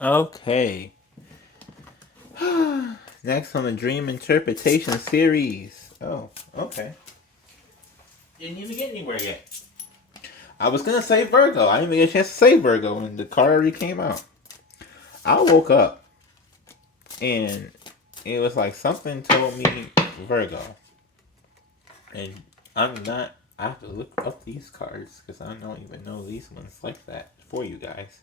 Okay. Next on the dream interpretation series. Oh, okay. Didn't even get anywhere yet. I was gonna say Virgo. I didn't even get a chance to say Virgo when the card already came out. I woke up and it was like something told me Virgo. And I'm not. I have to look up these cards because I don't even know these ones like that for you guys.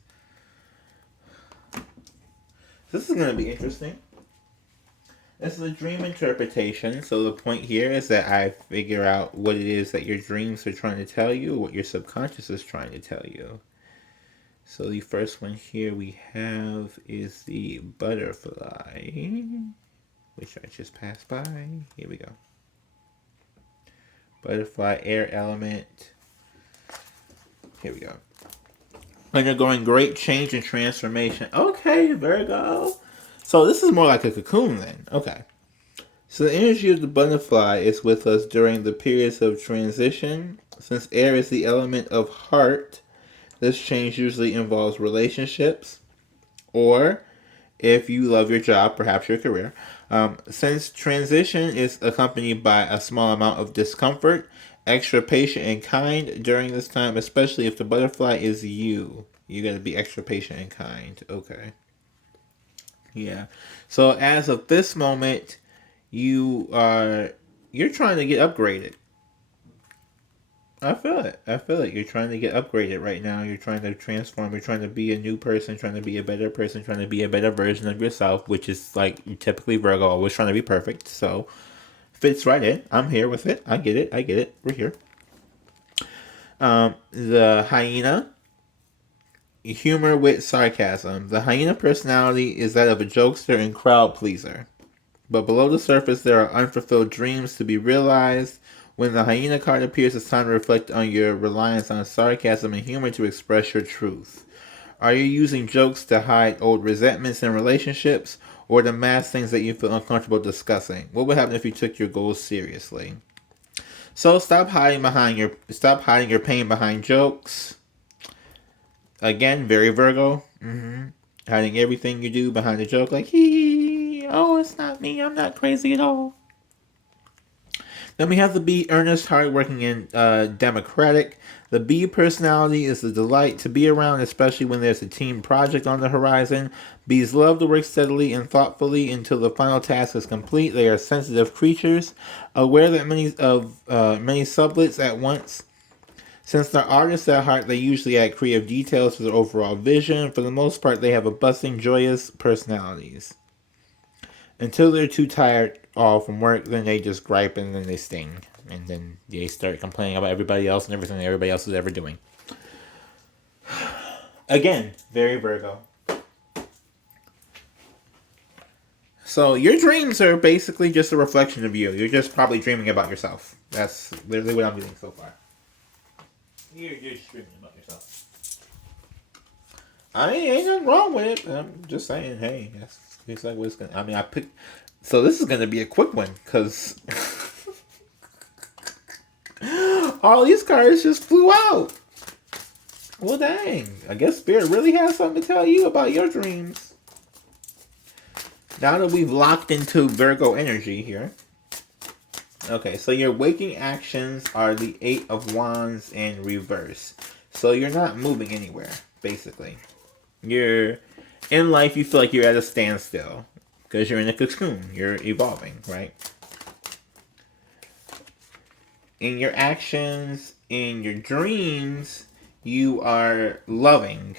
This is gonna be interesting. This is a dream interpretation, so the point here is that I figure out what it is that your dreams are trying to tell you, what your subconscious is trying to tell you. So the first one here we have is the butterfly, which I just passed by. Here we go. Butterfly, air element. Here we go. Undergoing great change and transformation. Okay, Virgo. So this is more like a cocoon then. Okay. So the energy of the butterfly is with us during the periods of transition. Since air is the element of heart, this change usually involves relationships, or if you love your job, perhaps your career. Since transition is accompanied by a small amount of discomfort, extra patient and kind during this time, especially if the butterfly is you. You gotta be extra patient and kind. Okay. Yeah. So as of this moment, you're trying to get upgraded. I feel it. I feel it. You're trying to get upgraded right now. You're trying to transform. You're trying to be a new person, trying to be a better person, trying to be a better version of yourself, which is like typically Virgo, always trying to be perfect. So fits right in. I'm here with it. I get it. I get it. We're here. The hyena, humor with sarcasm. The hyena personality is that of a jokester and crowd pleaser. But below the surface, there are unfulfilled dreams to be realized. When the hyena card appears, it's time to reflect on your reliance on sarcasm and humor to express your truth. Are you using jokes to hide old resentments in relationships or to mask things that you feel uncomfortable discussing? What would happen if you took your goals seriously? So stop hiding your pain behind jokes. Again, very Virgo. Hiding everything you do behind a joke, like hee, oh, it's not me. I'm not crazy at all. Then we have the B, earnest, hardworking, and democratic. The B personality is the delight to be around, especially when there's a team project on the horizon. Bees love to work steadily and thoughtfully until the final task is complete. They are sensitive creatures, aware that many sublets at once. Since they're artists at heart, they usually add creative details to their overall vision. For the most part, they have a bustling, joyous personalities. Until they're too tired all from work, then they just gripe and then they sting. And then they start complaining about everybody else and everything that everybody else is ever doing. Again, very Virgo. So your dreams are basically just a reflection of you. You're just probably dreaming about yourself. That's literally what I'm getting so far. You're just dreaming about yourself. I mean, ain't nothing wrong with it. I'm just saying, hey, that's like what's gonna. I mean, I picked. So this is gonna be a quick one because all these cards just flew out. Well, dang. I guess Spirit really has something to tell you about your dreams. Now that we've locked into Virgo energy here. Okay, so your waking actions are the Eight of Wands in reverse. So you're not moving anywhere, basically. You're in life, you feel like you're at a standstill because you're in a cocoon. You're evolving, right? In your actions, in your dreams, you are loving.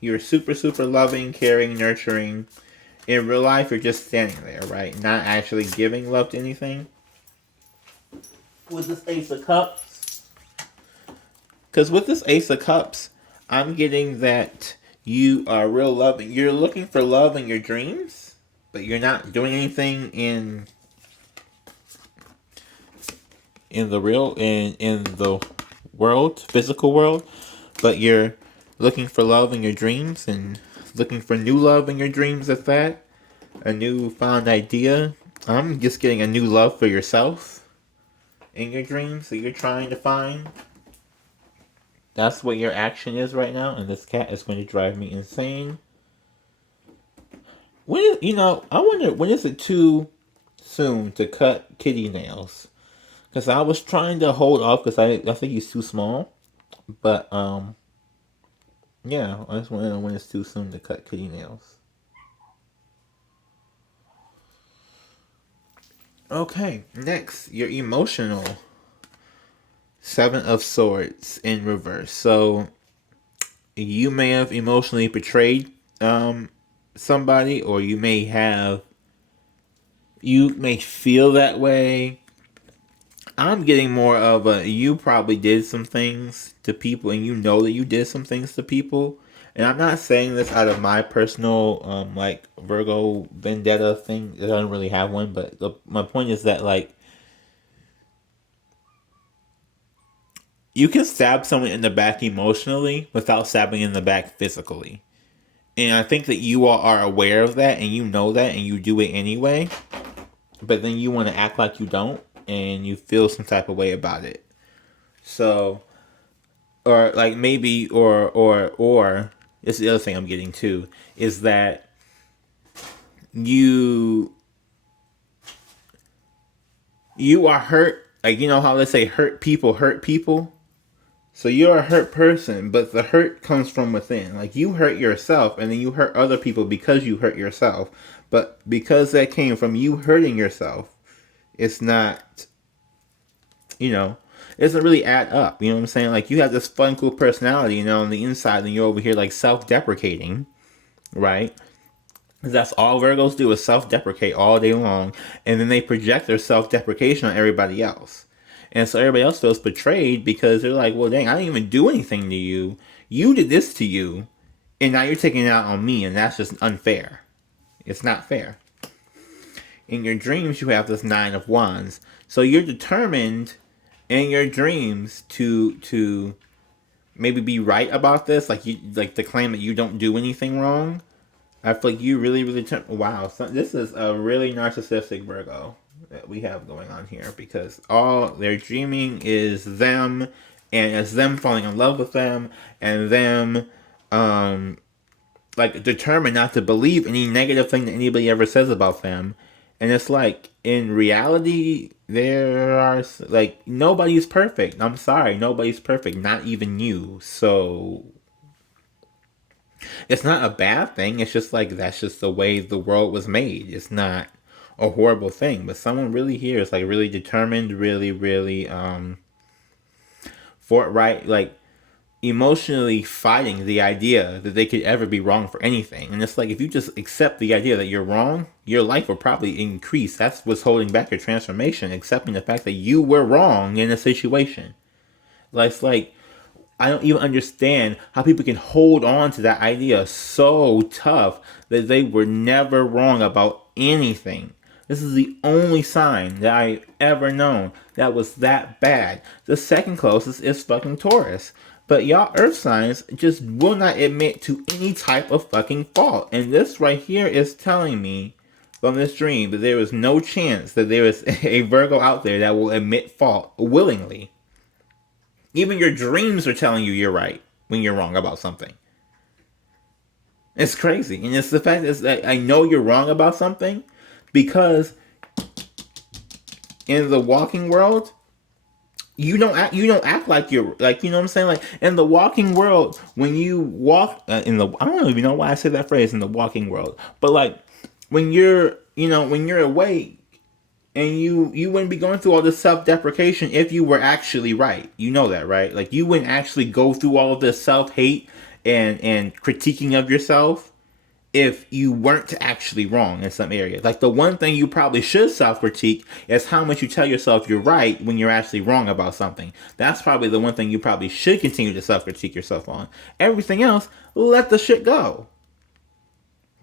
You're super, super loving, caring, nurturing. In real life, you're just standing there, right? Not actually giving love to anything. With this Ace of Cups. Because with this Ace of Cups, I'm getting that you are real loving. You're looking for love in your dreams, but you're not doing anything in the world, physical world, but you're looking for love in your dreams and looking for new love in your dreams at that. A new found idea. I'm just getting a new love for yourself in your dreams that you're trying to find. That's what your action is right now, and this cat is going to drive me insane. I wonder when is it too soon to cut kitty nails? Because I was trying to hold off because I think he's too small. But yeah, I just want to know when it's too soon to cut kitty nails. Okay, next, your emotional Seven of Swords in reverse. So you may have emotionally betrayed somebody, or you may feel that way. I'm getting more of a you probably did some things to people, and you know that you did some things to people. And I'm not saying this out of my personal like Virgo vendetta thing. I don't really have one, but my point is that like you can stab someone in the back emotionally without stabbing in the back physically. And I think that you all are aware of that, and you know that, and you do it anyway. But then you want to act like you don't, and you feel some type of way about it. So, or like maybe, or it's the other thing I'm getting to is that you you are hurt. Like, you know how they say hurt people hurt people. So you're a hurt person, but the hurt comes from within. Like, you hurt yourself, and then you hurt other people because you hurt yourself. But because that came from you hurting yourself, it's not, you know, it doesn't really add up. You know what I'm saying? Like, you have this fun, cool personality, you know, on the inside, and you're over here, like, self-deprecating, right? Because that's all Virgos do is self-deprecate all day long, and then they project their self-deprecation on everybody else. And so everybody else feels betrayed because they're like, well, dang, I didn't even do anything to you. You did this to you, and now you're taking it out on me, and that's just unfair. It's not fair. In your dreams, you have this Nine of Wands. So you're determined in your dreams to maybe be right about this, like to claim that you don't do anything wrong. I feel like you really, really wow. So this is a really narcissistic Virgo that we have going on here, because all their dreaming is them, and it's them falling in love with them, and them like determined not to believe any negative thing that anybody ever says about them. And it's like, in reality, there are like, nobody's perfect. I'm sorry, nobody's perfect, not even you. So it's not a bad thing. It's just like, that's just the way the world was made. It's not a horrible thing. But someone really here is like really determined, really, really forthright, like emotionally fighting the idea that they could ever be wrong for anything. And it's like, if you just accept the idea that you're wrong, your life will probably increase. That's what's holding back your transformation, accepting the fact that you were wrong in a situation. Like, it's like, I don't even understand how people can hold on to that idea so tough that they were never wrong about anything. This is the only sign that I've ever known that was that bad. The second closest is fucking Taurus. But y'all earth signs just will not admit to any type of fucking fault. And this right here is telling me from this dream that there is no chance that there is a Virgo out there that will admit fault willingly. Even your dreams are telling you you're right when you're wrong about something. It's crazy. And it's the fact that I know you're wrong about something because in the walking world, you don't act like you're, like, you know what I'm saying? Like, in the walking world, when you walk I don't even know why I said that phrase, in the walking world. But like, when you're awake, and you wouldn't be going through all this self-deprecation if you were actually right. You know that, right? Like, you wouldn't actually go through all of this self-hate and critiquing of yourself if you weren't actually wrong in some area. Like, the one thing you probably should self-critique is how much you tell yourself you're right when you're actually wrong about something. That's probably the one thing you probably should continue to self-critique yourself on. Everything else, let the shit go.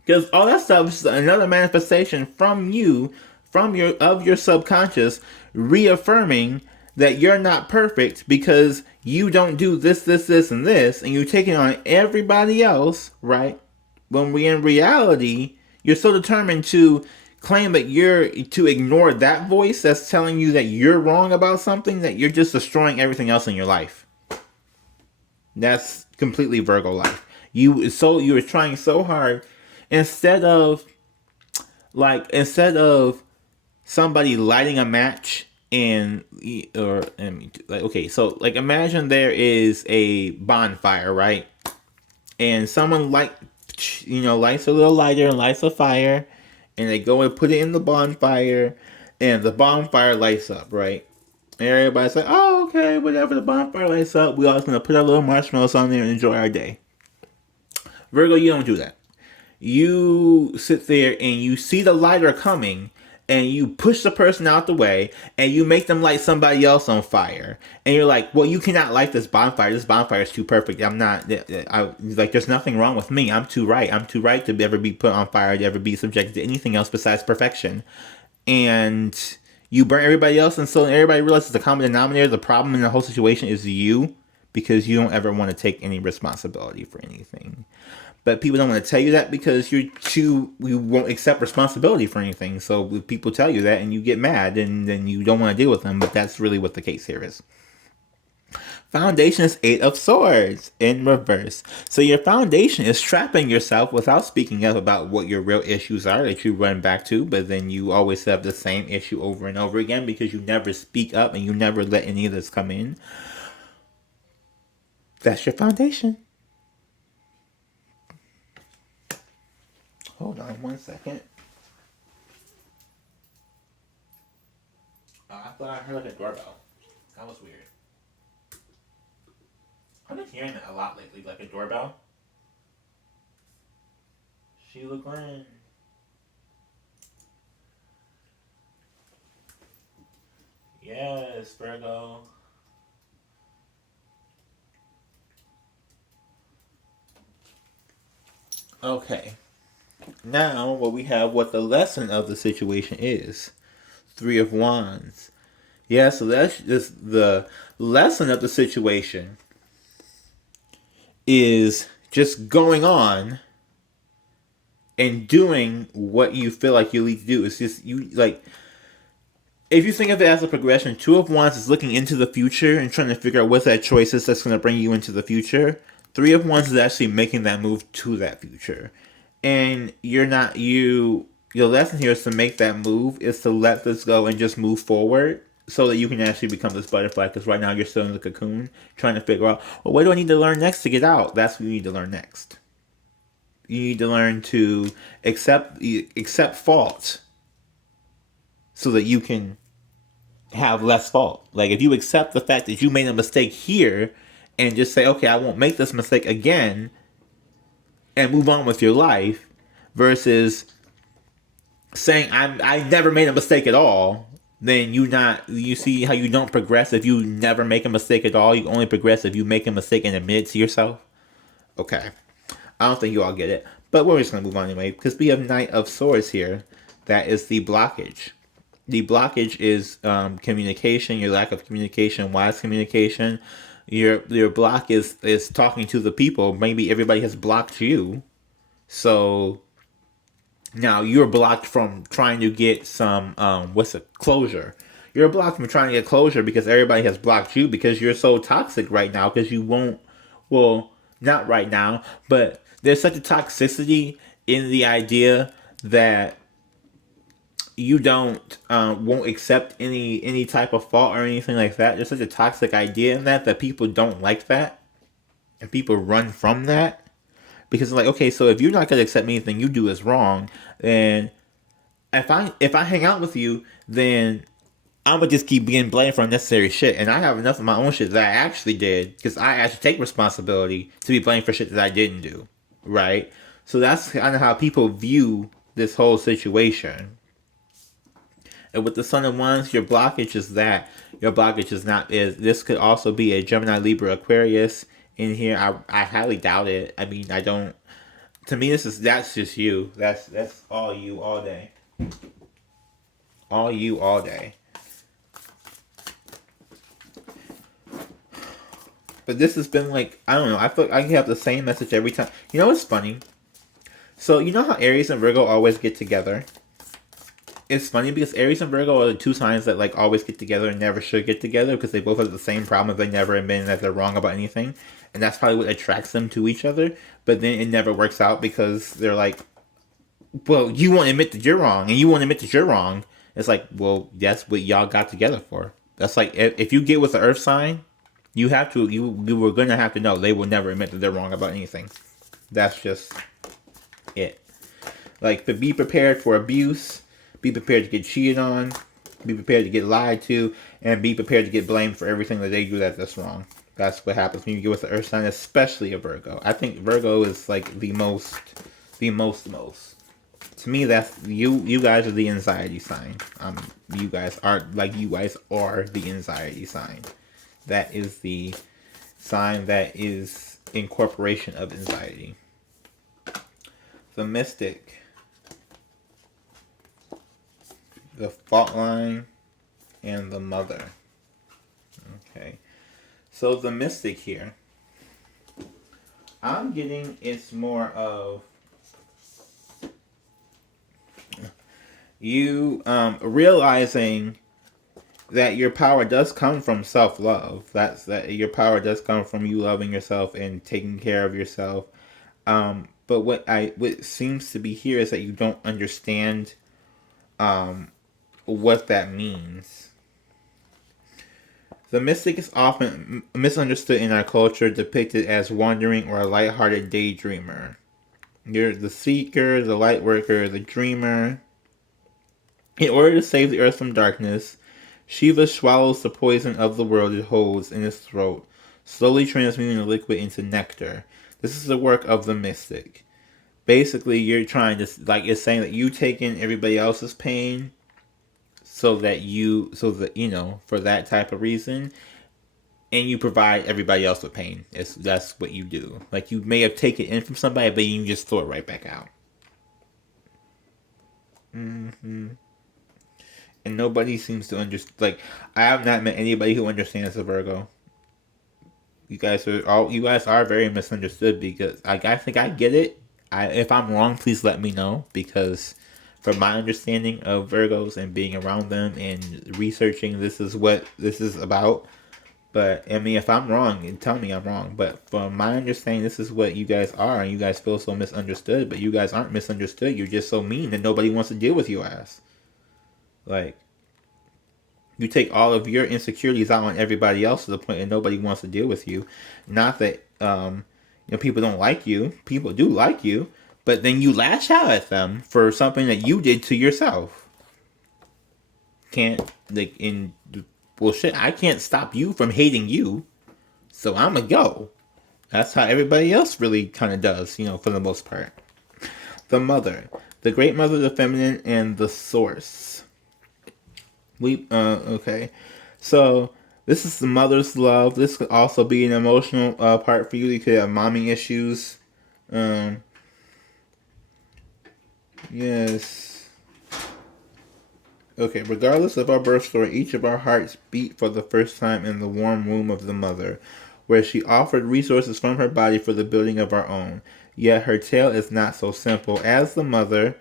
Because all that stuff is another manifestation from you, from your subconscious, reaffirming that you're not perfect because you don't do this, and this, and you're taking on everybody else, right? When in reality, you're so determined to claim that to ignore that voice that's telling you that you're wrong about something, that you're just destroying everything else in your life. That's completely Virgo life. You were trying so hard, instead of Like, instead of somebody lighting a match and like, okay, so like imagine there is a bonfire, right? And someone lights a little lighter and lights a fire, and they go and put it in the bonfire, and the bonfire lights up, right? And everybody's like, oh, okay, whatever, the bonfire lights up, we all just gonna put our little marshmallows on there and enjoy our day. Virgo, you don't do that. You sit there and you see the lighter coming, and you push the person out the way, and you make them light somebody else on fire, and you're like, well, you cannot light this bonfire. This bonfire is too perfect. I'm not, like, there's nothing wrong with me. I'm too right to ever be put on fire, to ever be subjected to anything else besides perfection. And you burn everybody else, and so everybody realizes the common denominator, the problem in the whole situation is you, because you don't ever want to take any responsibility for anything. But people don't want to tell you that because you won't accept responsibility for anything. So people tell you that and you get mad, and then you don't want to deal with them. But that's really what the case here is. Foundation is 8 of Swords in reverse. So your foundation is trapping yourself without speaking up about what your real issues are that you run back to, but then you always have the same issue over and over again because you never speak up and you never let any of this come in. That's your foundation. Hold on 1 second. I thought I heard a doorbell. That was weird. I've been hearing that a lot lately, like a doorbell. Sheila Glenn. Yes, Virgo. Okay. Now, we have what the lesson of the situation is. 3 of Wands. Yeah, so that's just the lesson of the situation is just going on and doing what you feel like you need to do. It's just, you, like, if you think of it as a progression, 2 of Wands is looking into the future and trying to figure out what that choice is that's going to bring you into the future. 3 of Wands is actually making that move to that future. And your lesson here is to make that move, is to let this go and just move forward so that you can actually become this butterfly, because right now you're still in the cocoon trying to figure out, well, what do I need to learn next to get out? That's what you need to learn next. You need to learn to accept fault so that you can have less fault. Like, if you accept the fact that you made a mistake here and just say, okay, I won't make this mistake again, and move on with your life, versus saying I never made a mistake at all, then you see how you don't progress if you never make a mistake at all. You only progress if you make a mistake and admit it to yourself. Okay. I don't think you all get it, but we're just going to move on anyway, because we have Knight of Swords here. That is the blockage. The blockage is communication, your lack of communication, wise communication. Your block is talking to the people. Maybe everybody has blocked you. So now you're blocked from trying to get some closure. You're blocked from trying to get closure because everybody has blocked you, because you're so toxic right now, because you won't, well, not right now, but there's such a toxicity in the idea that you won't accept any type of fault or anything like that. There's such a toxic idea in that people don't like that, and people run from that, because like, okay, so if you're not gonna accept anything you do is wrong, then if I hang out with you, then I'm gonna just keep getting blamed for unnecessary shit, and I have enough of my own shit that I actually did, because I actually take responsibility to be blamed for shit that I didn't do, right? So that's kind of how people view this whole situation. And with the Sun of Wands, your blockage is that. Your blockage is not this could also be a Gemini, Libra, Aquarius in here. I highly doubt it. I mean, I don't. To me, that's just you. That's all you all day. All you all day. But this has been like, I don't know. I feel like I have the same message every time. You know what's funny? So you know how Aries and Virgo always get together? It's funny because Aries and Virgo are the 2 signs that like always get together and never should get together, because they both have the same problem. They never admit that they're wrong about anything, and that's probably what attracts them to each other. But then it never works out because they're like, well, you won't admit that you're wrong, and you won't admit that you're wrong. It's like, well, that's what y'all got together for. That's like if you get with the Earth sign, you have to you were gonna have to know they will never admit that they're wrong about anything. That's just it. Like, but be prepared for abuse, be prepared to get cheated on, be prepared to get lied to, and be prepared to get blamed for everything that they do that's wrong. That's what happens when you get with the Earth sign, especially a Virgo. I think Virgo is like the most. To me, that's you. You guys are the anxiety sign. You guys are the anxiety sign. That is the sign that is incorporation of anxiety. The mystic, the fault line, and the mother. Okay, so the mystic here, I'm getting it's more of you realizing that your power does come from self-love. That your power does come from you loving yourself and taking care of yourself. But what seems to be here is that you don't understand what that means. The mystic is often misunderstood in our culture, depicted as wandering or a lighthearted daydreamer. You're the seeker, the light worker, the dreamer. In order to save the earth from darkness, Shiva swallows the poison of the world it holds in his throat, slowly transmuting the liquid into nectar. This is the work of the mystic. Basically, you're trying to, like, it's saying that you take in everybody else's pain so that for that type of reason, and you provide everybody else with pain. That's what you do. Like, you may have taken it in from somebody, but you just throw it right back out. Mm-hmm. And nobody seems to understand. Like, I have not met anybody who understands the Virgo. You guys are very misunderstood, because I think I get it. If I'm wrong, please let me know, because from my understanding of Virgos and being around them and researching, this is what this is about. But I mean, if I'm wrong, tell me I'm wrong. But from my understanding, this is what you guys are, and you guys feel so misunderstood. But you guys aren't misunderstood. You're just so mean that nobody wants to deal with your ass. Like, you take all of your insecurities out on everybody else to the point that nobody wants to deal with you. Not that people don't like you. People do like you, but then you lash out at them for something that you did to yourself. Can't, like, in bullshit. I can't stop you from hating you, so I'm gonna go. That's how everybody else really kind of does, for the most part. The mother, the great mother, the feminine, and the source. Okay. So, this is the mother's love. This could also be an emotional part for you. You could have mommy issues. Yes. Okay, regardless of our birth story, each of our hearts beat for the first time in the warm womb of the mother, where she offered resources from her body for the building of our own. Yet her tale is not so simple, as the mother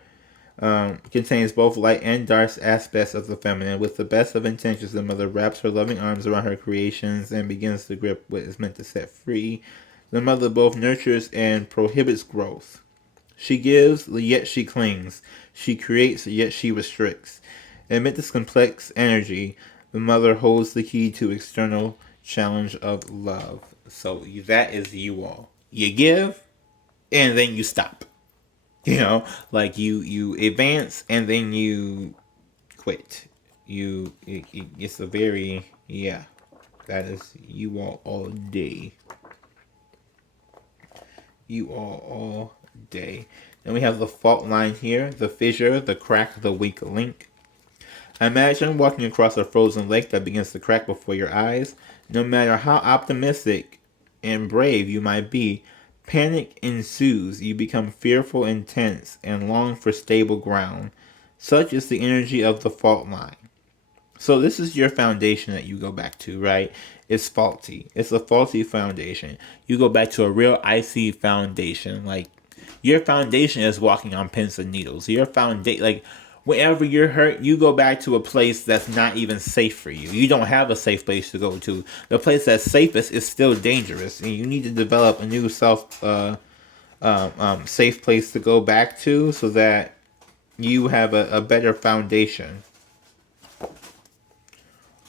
contains both light and dark aspects of the feminine. With the best of intentions, the mother wraps her loving arms around her creations and begins to grip what is meant to set free. The mother both nurtures and prohibits growth. She gives, yet she clings. She creates, yet she restricts. Amid this complex energy, the mother holds the key to external challenge of love. So that is you all. You give, and then you stop. Like you advance and then you quit. It's a very, that is you all day. You all day. Then we have the fault line here, the fissure, the crack, the weak link. Imagine walking across a frozen lake that begins to crack before your eyes. No matter how optimistic and brave you might be, panic ensues. You become fearful and tense and long for stable ground. Such is the energy of the fault line. So this is your foundation that you go back to, right? It's faulty. It's a faulty foundation. You go back to a real icy foundation. Like, your foundation is walking on pins and needles. Your foundation, like, whenever you're hurt, you go back to a place that's not even safe for you. You don't have a safe place to go to. The place that's safest is still dangerous, and you need to develop a new safe place to go back to, so that you have a better foundation.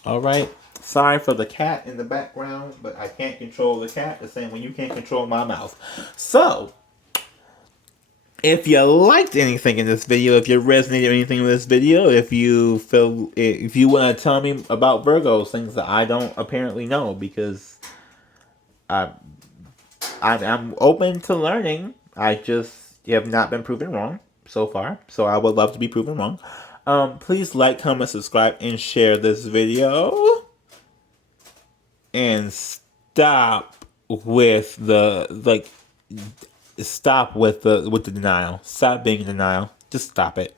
Alright? Sorry for the cat in the background, but I can't control the cat the same way you can't control my mouth. So, if you liked anything in this video, if you resonated with anything in this video, if you want to tell me about Virgos, things that I don't apparently know, because I'm open to learning. I just have not been proven wrong so far, so I would love to be proven wrong. Please like, comment, subscribe, and share this video. And stop with the denial. Stop being in denial. Just stop it.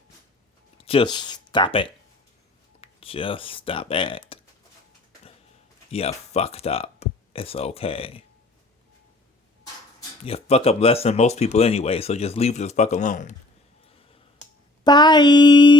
Just stop it. Just stop it. You fucked up. It's okay. You fuck up less than most people anyway, so just leave the fuck alone. Bye.